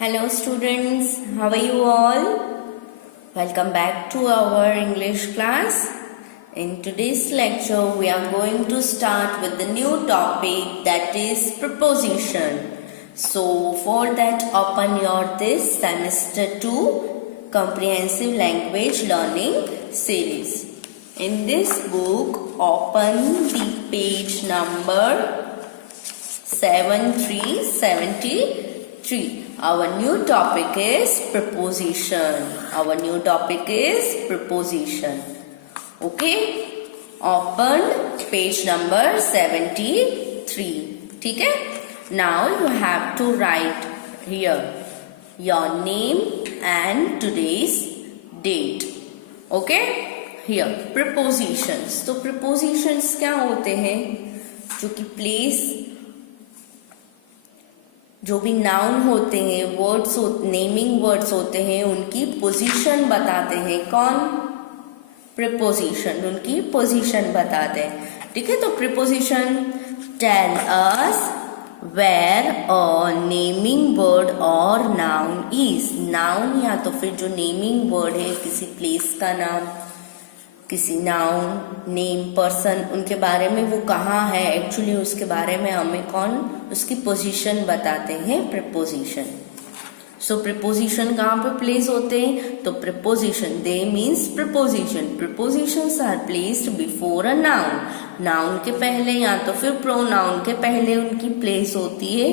Hello students, how are you all? Welcome back to our English class. In today's lecture, we are going to start with the new topic that is preposition. So for that, open your this semester 2 comprehensive language learning series. In this book, open the page number 7373. Our new topic is preposition. Our new topic is preposition. Okay? Open page number 73. ठीक है? Now you have to write here your name and today's date. Okay? Here prepositions. तो prepositions क्या होते हैं? जो कि place जो भी नाउन होते हैं, वर्ड्स नेमिंग वर्ड्स होते हैं, उनकी पोजीशन बताते हैं. कौन? प्रीपोजिशन उनकी पोजीशन बताते हैं. ठीक है, तो preposition tell us where a naming word और नाउन इज. नाउन या तो फिर जो नेमिंग वर्ड है किसी प्लेस का नाम, किसी नाउन, नेम, पर्सन, उनके बारे में वो कहाँ है एक्चुअली, उसके बारे में हमें कौन उसकी पोजीशन बताते हैं, प्रीपोजिशन. सो प्रीपोजिशन कहाँ पे प्लेस होते हैं? तो preposition they means preposition. Prepositions are placed before a noun. Noun के पहले या तो फिर प्रोनाउन के पहले उनकी प्लेस होती है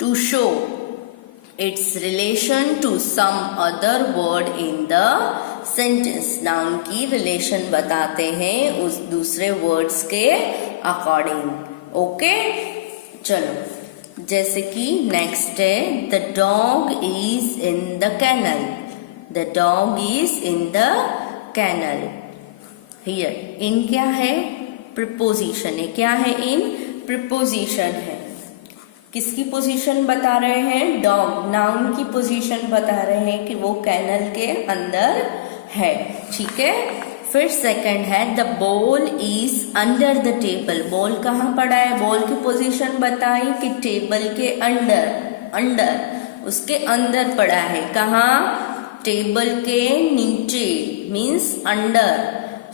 to show its relation to some other word in the sentence. Noun की रिलेशन बताते हैं उस दूसरे वर्ड्स के अकॉर्डिंग. ओके, चलो जैसे कि नेक्स्ट है the dog is in the kennel. The dog is in the kennel. Here in क्या है? प्रीपोजिशन है. क्या है? इन प्रीपोजिशन है. किसकी पोजीशन बता रहे हैं? डॉग. नाउन की पोजीशन बता रहे हैं कि वो कैनल के अंदर है. ठीक है. फिर सेकंड है the ball is under the table. Ball कहाँ पड़ा है? बॉल की पोजीशन बताई कि टेबल के अंडर उसके अंदर पड़ा है. कहाँ? टेबल के नीचे means under.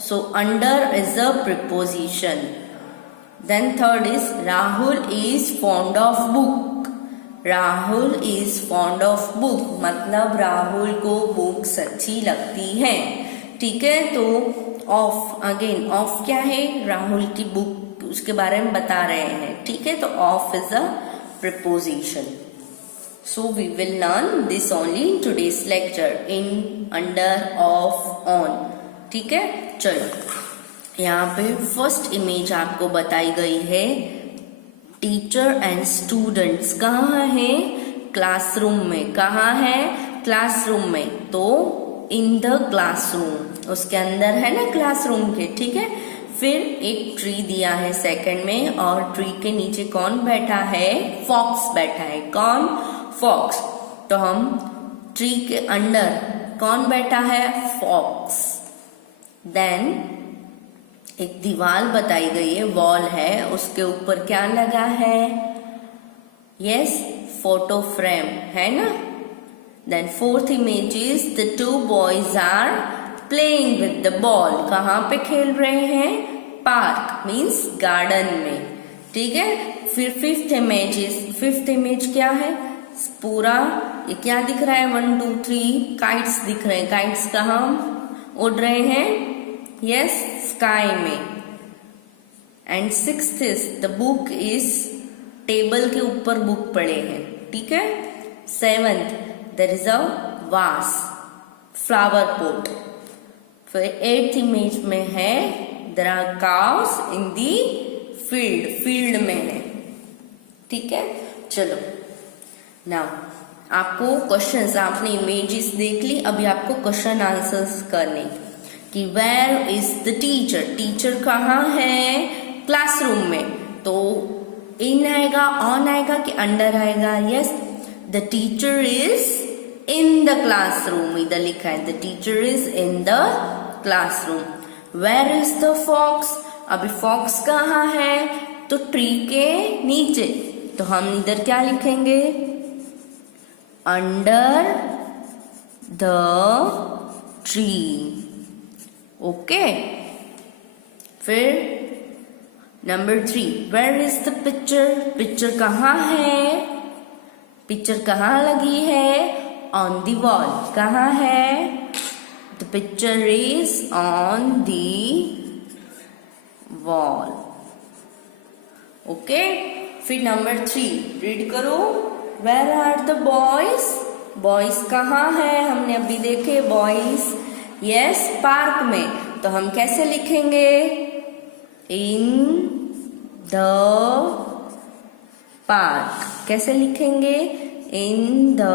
So under is a preposition. Then third is Rahul is fond of book. Rahul is fond of book. मतलब राहुल को बुक्स अच्छी लगती हैं. ठीक है, तो ऑफ अगेन ऑफ क्या है? राहुल की बुक उसके बारे में बता रहे हैं. ठीक है, तो of is a preposition. So we will learn this only in today's lecture. In, under, of, on. ठीक है, चलो यहाँ पे फर्स्ट इमेज आपको बताई गई है टीचर एंड स्टूडेंट्स. कहाँ है? क्लासरूम में. कहाँ है? क्लासरूम में. तो इन द क्लासरूम उसके अंदर है ना क्लासरूम के. ठीक है, फिर एक ट्री दिया है सेकंड में और ट्री के नीचे कौन बैठा है? फॉक्स बैठा है. कौन? फॉक्स. तो हम ट्री के अंडर कौन बैठा है? फॉक्स. देन एक दीवार बताई गई है, वॉल है, उसके ऊपर क्या लगा है? यस, फोटो फ्रेम है ना. Then fourth image is the two boys are playing with the ball. कहाँ पे खेल रहे हैं? पार्क मीन्स गार्डन में. ठीक है, फिर फिफ्थ इमेज क्या है? पूरा ये क्या दिख रहा है? 1 2 3 काइट्स दिख रहे हैं. काइट्स कहाँ उड़ रहे हैं? यस, स्काई में. And sixth is the book is table के ऊपर बुक पड़े हैं. ठीक है. Seventh there is a vase, flower pot. फिर एट्थ इमेज में है there are cows in the field में है. ठीक है, चलो नाउ आपको क्वेश्चंस, आपने इमेजेस देख ली, अभी आपको क्वेश्चन आंसर्स करने कि where is the teacher. Teacher कहाँ है? क्लासरूम में. तो इन आएगा, ऑन आएगा कि अंडर आएगा? Yes, the teacher is in the classroom. इधर लिखा है the teacher is in the classroom. Where is the fox. अभी फॉक्स कहाँ है? तो ट्री के नीचे. तो हम इधर क्या लिखेंगे? Under the tree. ओके, फिर number 3, where is the picture? Picture कहाँ है? पिक्चर कहाँ लगी है? On the wall. कहाँ है? The picture is on the wall. Okay, फिर नंबर 3 रीड करो। Where are the boys? Boys कहाँ है? हमने अभी देखे बॉयज, यस, पार्क में। तो हम कैसे लिखेंगे? In the park. कैसे लिखेंगे? In the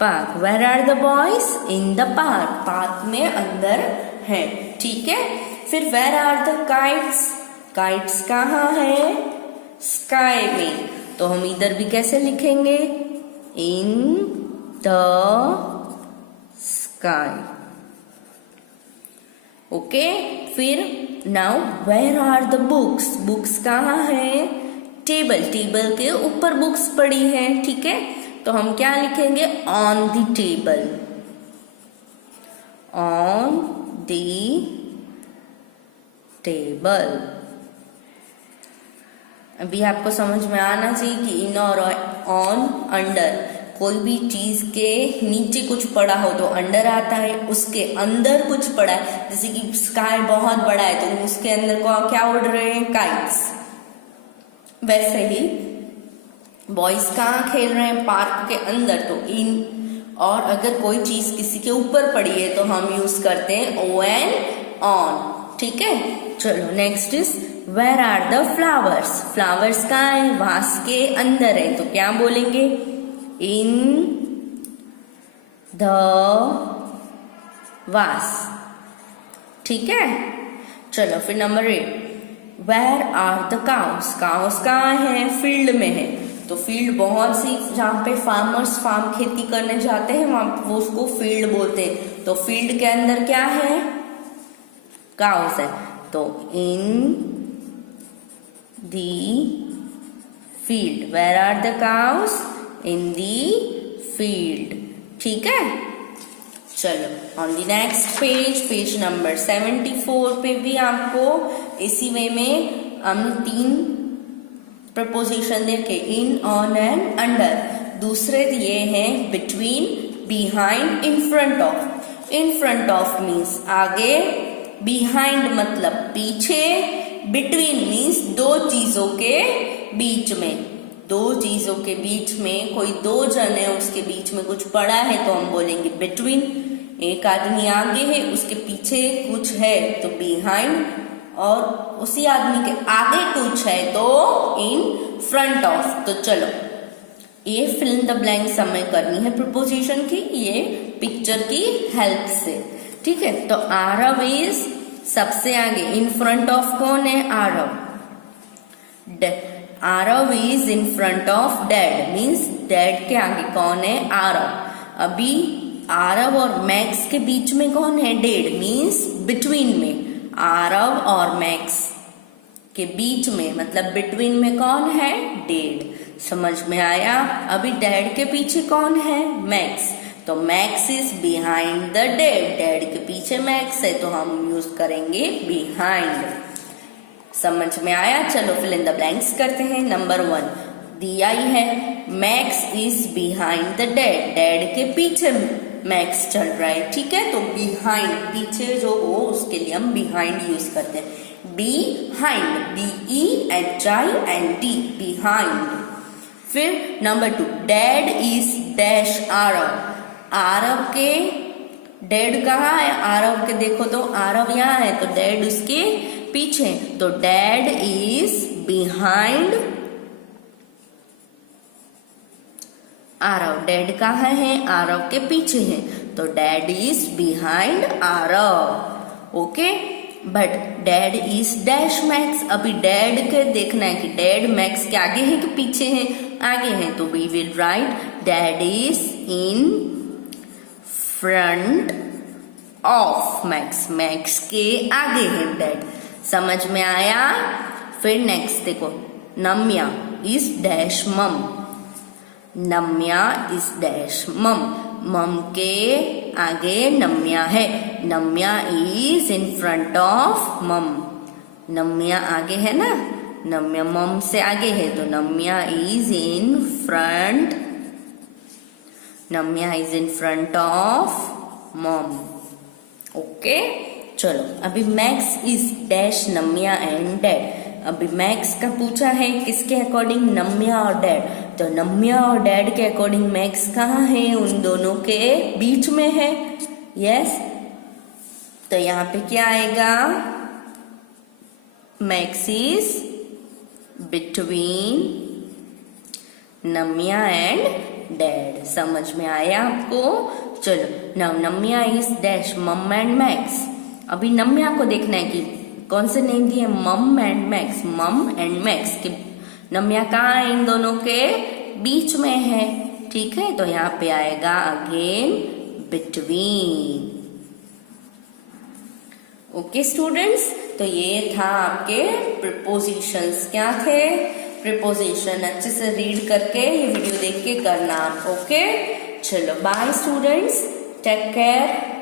park. Where are the boys? In the park. Park में अंदर है, ठीक है। फिर where are the kites? Kites कहाँ है? स्काई में। तो हम इधर भी कैसे लिखेंगे? In the sky. ओके, फिर now where are the books? Books कहाँ है? टेबल। टेबल के ऊपर बुक्स पड़ी हैं, ठीक है। तो हम क्या लिखेंगे? On the table. On the table. अभी आपको समझ में आना चाहिए कि इन और ऑन, अंडर, कोई भी चीज के नीचे कुछ पड़ा हो तो अंडर आता है, उसके अंदर कुछ पड़ा है, जैसे कि स्काई बहुत बड़ा है तो उसके अंदर को क्या उड़ रहे हैं? काइट्स। वैसे ही बॉयज कहाँ खेल रहे हैं? पार्क के अंदर, तो इन। और अगर कोई चीज किसी के ऊपर पड़ी है तो हम यूज करते हैं ओ एन, ऑन, ठीक है। चलो next is where are the flowers? Flowers कहाँ है? वास के अंदर है, तो क्या बोलेंगे? इन द वास, ठीक है। चलो फिर number 8, where are the cows? Cows कहाँ है? फील्ड में है। तो फील्ड बहुत सी जहाँ पे फार्मर्स फार्म खेती करने जाते हैं वहां वो उसको फील्ड बोलते हैं। तो फील्ड के अंदर क्या है? काउस है। तो in the field. Where are the cows? In the field, ठीक है। चलो on the next page, page number 74 पे भी आपको इसी वे में हमने 3 प्रपोजिशन देखे, इन, ऑन एंड अंडर। दूसरे दिए हैं between, behind, in front of. In front of means आगे, बिहाइंड मतलब पीछे, बिटवीन मीन्स दो चीजों के बीच में। दो चीजों के बीच में कोई दो जन है, उसके बीच में कुछ पड़ा है तो हम बोलेंगे बिटवीन। एक आदमी आगे है, उसके पीछे कुछ है तो बिहाइंड, और उसी आदमी के आगे कुछ है तो इन फ्रंट ऑफ। तो चलो ये फिल इन द ब्लैंक्स हमें करनी है प्रपोजिशन की, ये पिक्चर की हेल्प से, ठीक है। तो आरव इज सबसे आगे, इन फ्रंट ऑफ कौन है? Aarav. Aarav is in front of dad, means dad के आगे कौन है? आरव। अभी आरव और मैक्स के बीच में कौन है? डैड, मीन्स बिटवीन में। आरव और मैक्स के बीच में मतलब बिटवीन में कौन है? डैड। समझ में आया? अभी डैड के पीछे कौन है? मैक्स। तो max is behind the dad. Dad के पीछे मैक्स है तो हम यूज करेंगे बिहाइंड। समझ में आया? चलो फिल इन द ब्लैंक्स करते हैं। नंबर 1 दिया ही है, max is behind the dad. Dad के पीछे मैक्स चल रहा है, ठीक है। तो बिहाइंड, पीछे जो हो उसके लिए हम बिहाइंड यूज करते हैं। Behind, BEHIND, behind. फिर number 2 dad is dash Aarav. Aarav के डैड कहाँ है? आरव के देखो तो आरव यहाँ है तो डैड उसके पीछे, तो dad is behind Aarav. Dad कहाँ है? आरव के पीछे है तो dad is behind Aarav. Okay, but dad is dash max. अभी डैड के देखना है कि डैड मैक्स के आगे है कि पीछे है? आगे है, तो we will write dad is in front of Max. Max के आगे है डैड। समझ में आया? फिर नेक्स्ट देखो, नम्या इज डैश मम। नम्या इज डैश मम, मम के आगे नम्या है, Namya is in front of मम, नम्या आगे है ना, नम्या मम से आगे है तो Namya is in front, Namya is in front of मम। ओके, चलो अभी max is dash Namya and dad. अभी मैक्स का पूछा है किसके अकॉर्डिंग, नम्या और डैड, तो नम्या और डैड के अकॉर्डिंग मैक्स कहाँ है, उन दोनों के बीच में है। यस, तो यहाँ पे क्या आएगा, max is between Namya and dad. समझ में आया आपको? चलो नाउ नम्या इज डैश मम एंड मैक्स। अभी नम्या को देखना है कि कौन से नेम दिए, मम एंड मैक्स, मम एंड मैक्स के नम्या कहाँ है, इन दोनों के बीच में है। ठीक है, तो यहाँ पे आएगा अगेन बिटवीन। ओके स्टूडेंट्स, तो ये था आपके प्रीपोजिशंस। क्या थे? प्रीपोजिशन। अच्छे से रीड करके ये वीडियो देख के करना। ओके, चलो बाय स्टूडेंट्स, टेक केयर।